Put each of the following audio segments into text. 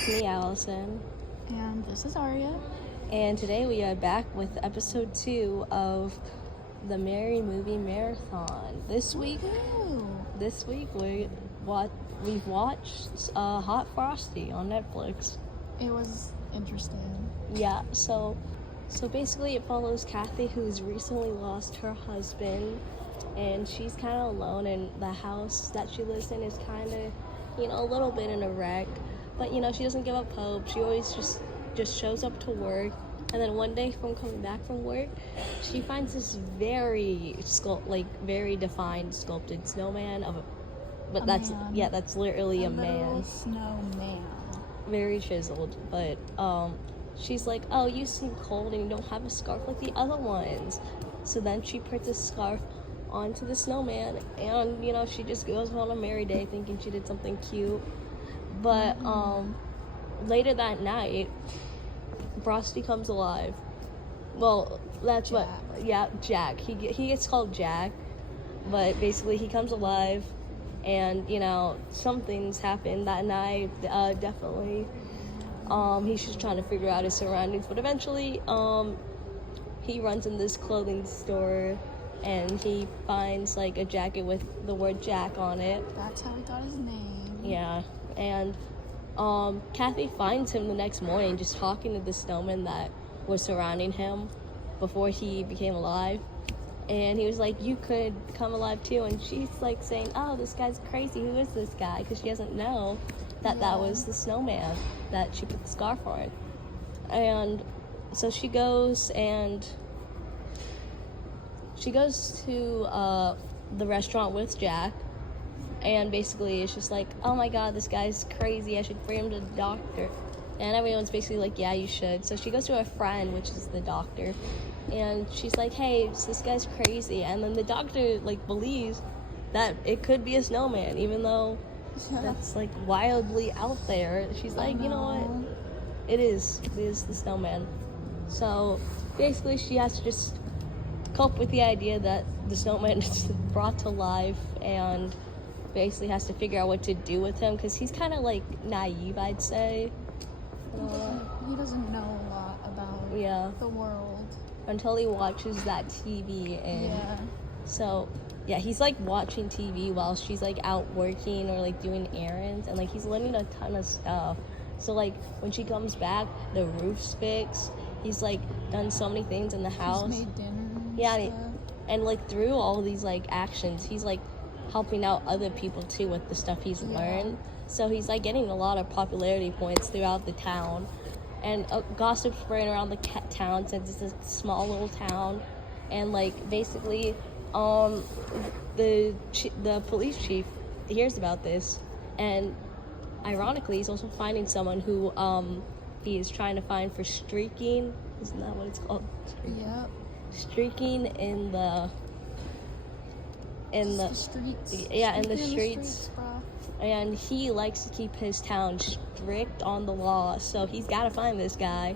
is me, Allison. And this is Aria. And today we are back with episode 2 of the Merry Movie Marathon. This week we've watched Hot Frosty on Netflix. It was interesting. Yeah, so basically it follows Kathy, who's recently lost her husband, and she's kind of alone, and the house that she lives in is kind of, a little bit in a wreck. But, she doesn't give up hope. She always just shows up to work. And then one day from coming back from work, she finds this very defined sculpted snowman that's literally a man. Snowman. Very chiseled. But she's like, oh, you seem cold and you don't have a scarf like the other ones. So then she puts a scarf onto the snowman, and she just goes on a merry day thinking she did something cute. But later that night, Frosty comes alive. Well, that's Jack. Jack. He gets called Jack, but basically he comes alive, and some things happen that night. Definitely, he's just trying to figure out his surroundings. But eventually, he runs in this clothing store, and he finds like a jacket with the word Jack on it. That's how he got his name. Yeah. And Kathy finds him the next morning just talking to the snowman that was surrounding him before he became alive. And he was like, you could come alive too. And she's like saying, oh, this guy's crazy. Who is this guy? Because she doesn't know that was the snowman that she put the scarf on. And so she goes to the restaurant with Jack. And basically it's just like, oh my god, this guy's crazy, I should bring him to the doctor. And everyone's basically like, yeah, you should. So she goes to her friend, which is the doctor, and she's like, hey, so this guy's crazy. And then the doctor believes that it could be a snowman, even though that's wildly out there. She's like, you know what, it is the snowman. So basically she has to just cope with the idea that the snowman is brought to life, and basically has to figure out what to do with him, because he's kind of naive, I'd say. He doesn't know a lot about the world until he watches that TV. And so he's watching TV while she's out working or doing errands, and he's learning a ton of stuff. So when she comes back, the roof's fixed. He's done so many things in the house. He's made dinner. And through all these actions, he's helping out other people too with the stuff he's learned. So he's getting a lot of popularity points throughout the town, and gossip spreading around the town since it's a small little town. And basically the police chief hears about this, and ironically he's also finding someone who he is trying to find for streaking. Isn't that what it's called? Yeah. Streaking in the streets. Yeah, in the streets. Bro. And he likes to keep his town strict on the law, so he's got to find this guy.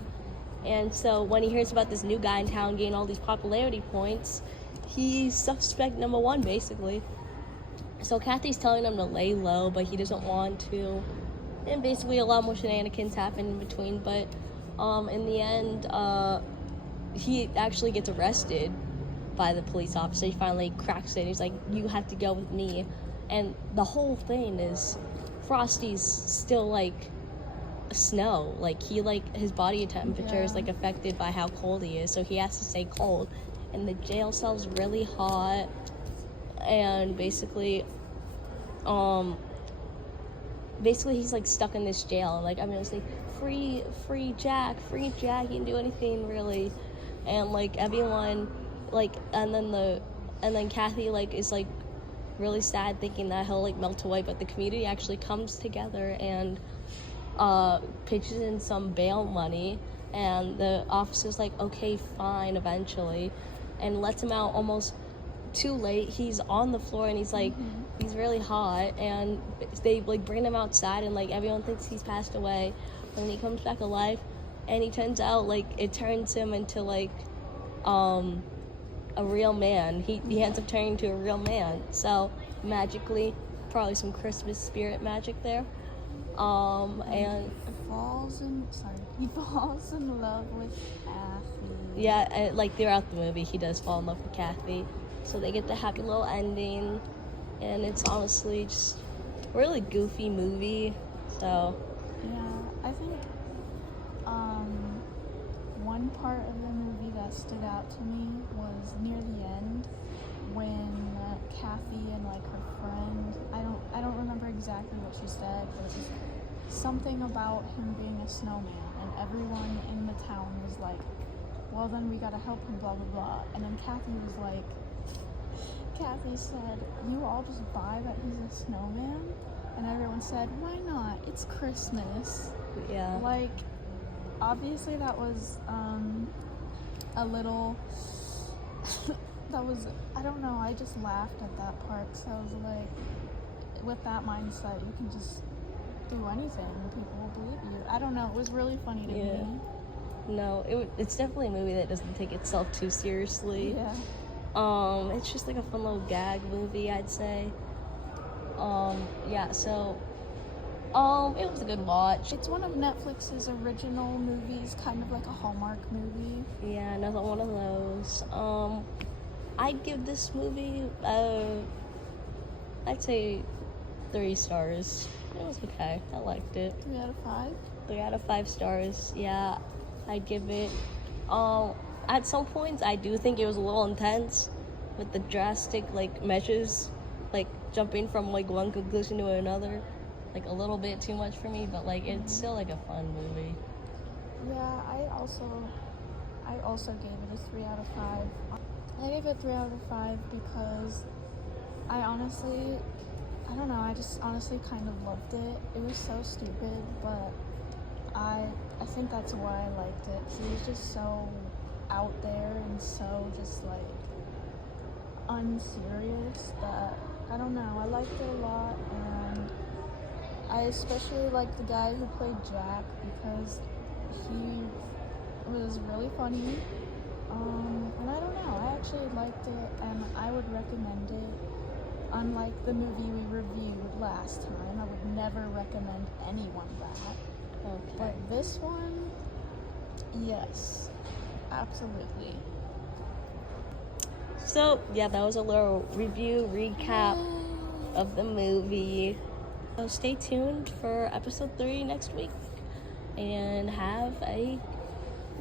And so when he hears about this new guy in town getting all these popularity points, he's suspect number one, basically. So Kathy's telling him to lay low, but he doesn't want to. And basically a lot more shenanigans happen in between, but in the end, he actually gets arrested by the police officer. He finally cracks it. He's like, you have to go with me. And the whole thing is Frosty's still snow. His body temperature is affected by how cold he is, so he has to stay cold. And the jail cell's really hot. And basically he's stuck in this jail. Everyone's free Jack, he didn't do anything really. And everyone and then Kathy is really sad, thinking that he'll melt away, but the community actually comes together and pitches in some bail money, and the officer's okay, fine, eventually, and lets him out almost too late. He's on the floor, and he's he's really hot, and they bring him outside, and everyone thinks he's passed away, and he comes back alive, and he turns out it turns him into a real man. He ends up turning into a real man. So magically, probably some Christmas spirit magic there. And he falls in love with Kathy. yeah, and, like throughout the movie, he does fall in love with Kathy. So they get the happy little ending, and it's honestly just a really goofy movie. So yeah, I think one part of the movie that stood out to me was near the end when Kathy and like her friend, I don't remember exactly what she said, but it was something about him being a snowman, and everyone in the town was like, well then we gotta help him, blah blah blah. And then Kathy said, you all just buy that he's a snowman? And everyone said, why not? It's Christmas. yeah. Like, obviously that was a little that was, I don't know, I just laughed at that part. So I was like, with that mindset, you can just do anything and people will believe you. I don't know, it was really funny to me. No, it's definitely a movie that doesn't take itself too seriously. Yeah. It's just like a fun little gag movie, I'd say. Yeah, so it was a good watch. It's one of Netflix's original movies, kind of like a Hallmark movie. Yeah, another one of those. I'd give this movie, I'd say 3 stars. It was okay. I liked it. 3 out of 5? 3 out of 5 stars. Yeah, I'd give it. At some points, I do think it was a little intense with the drastic like measures, like jumping from like one conclusion to another. Like a little bit too much for me, but like it's still like a fun movie. Yeah, I also gave it a 3 out of 5. I gave it 3 out of 5 because I don't know, I just honestly kind of loved it. It was so stupid, but I think that's why I liked it. It was just so out there and so just like unserious that, I don't know, I liked it a lot. And I especially liked the guy who played Jack because he was really funny. And I don't know, I actually liked it and I would recommend it. Unlike the movie we reviewed last time, I would never recommend anyone that. Okay. But this one, yes, absolutely. So yeah, that was a little review recap of the movie. So stay tuned for episode 3 next week, and have a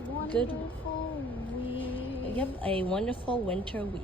Wonderful week. a wonderful winter week.